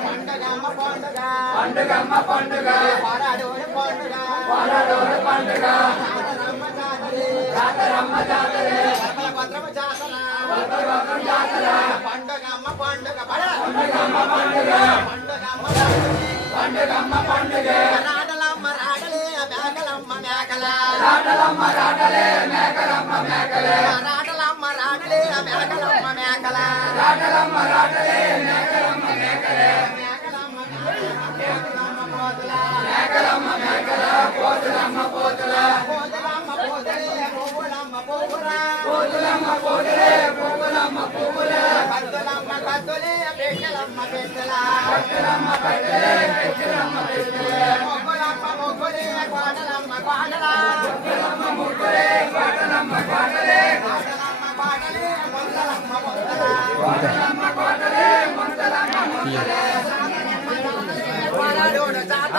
పండగమ్మ పండుగ పండుగమ్మ పండుగ పాడాడోడు పండుగ పాడాడోడు పండుగ జాతరమ్మ జాతరే జాతరమ్మ జాతరే భద్రమ జాతర భద్రమ జాతర పండుగమ్మ పండుగ పండుగమ్మ పండుగ పండుగమ్మ పండుగ. రాడలమ్మ రాడలే మేకలమ్మ మేకల. రాడలమ్మ రాడలే మేకలమ్మ మేకల. రాడలమ్మ రాడలే మేకలమ్మ మేకల. రాడలమ్మ రాడలే మేకలమ్మ మేకల. మేకలమ్మ మేకల పోతులమ్మ పోతుల. పోతులమ్మ పోతులే పోతులమ్మ పోతులే పువ్వులమ్మ పువ్వుల కత్తులమ్మ కత్తులే పెట్టెలమ్మ పెట్టెల పెట్టెలమ్మ పెట్టెలే పెట్టెలమ్మ పెట్టెలే మొగ్గులమ్మ మొగ్గులే కోటలమ్మ కోటల మొగ్గులమ్మ మొగ్గులే కోటలమ్మ కోటలే కోటలమ్మ కోటలే మొందలమ్మ మొందల కోటలమ్మ కోటలే మొందలమ్మ మొందలే కోరాడోడు జాతర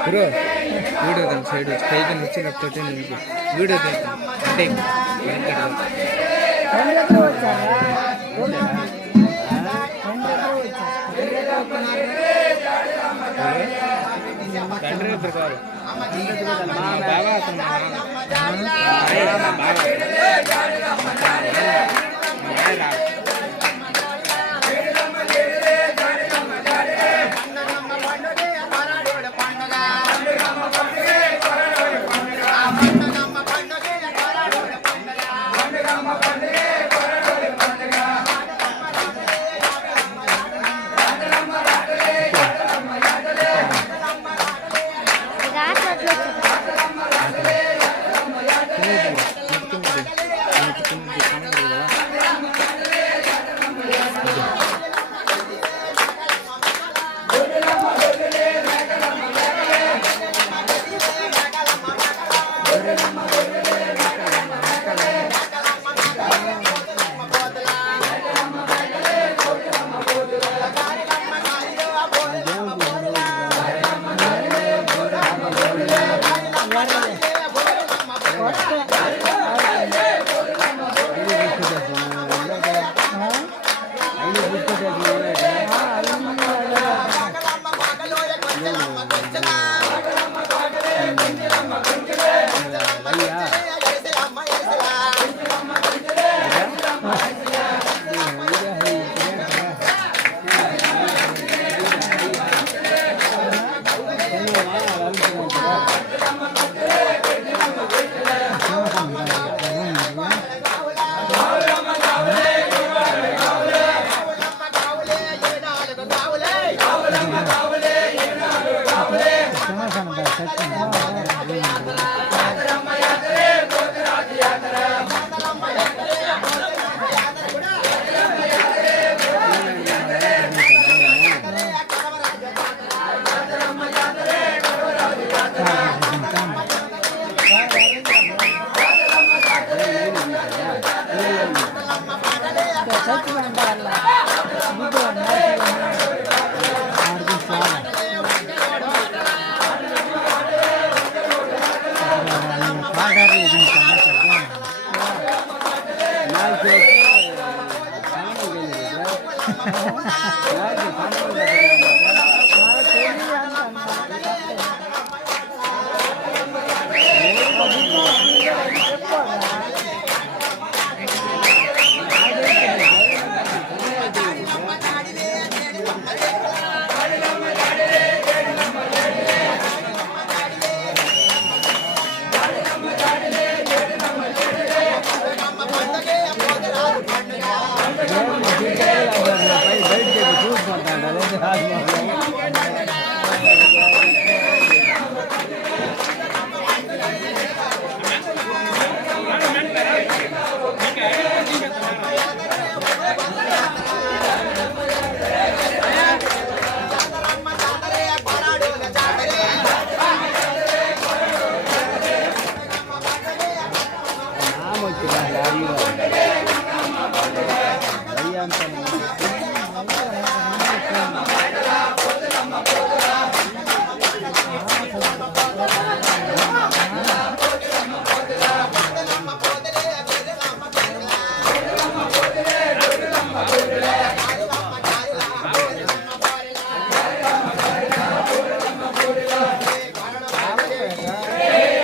బ్రో వీడియో దాని సైడ్ పైకి లేకపోతే నీకు వీడియో తీస్తాను అంటే వెనకటి తండ్రి ఇద్దరు కాదు మా అతను మా சமாசானம் Parabéns. పోతులమ్మ పోతులమ్మ పోతులమ్మ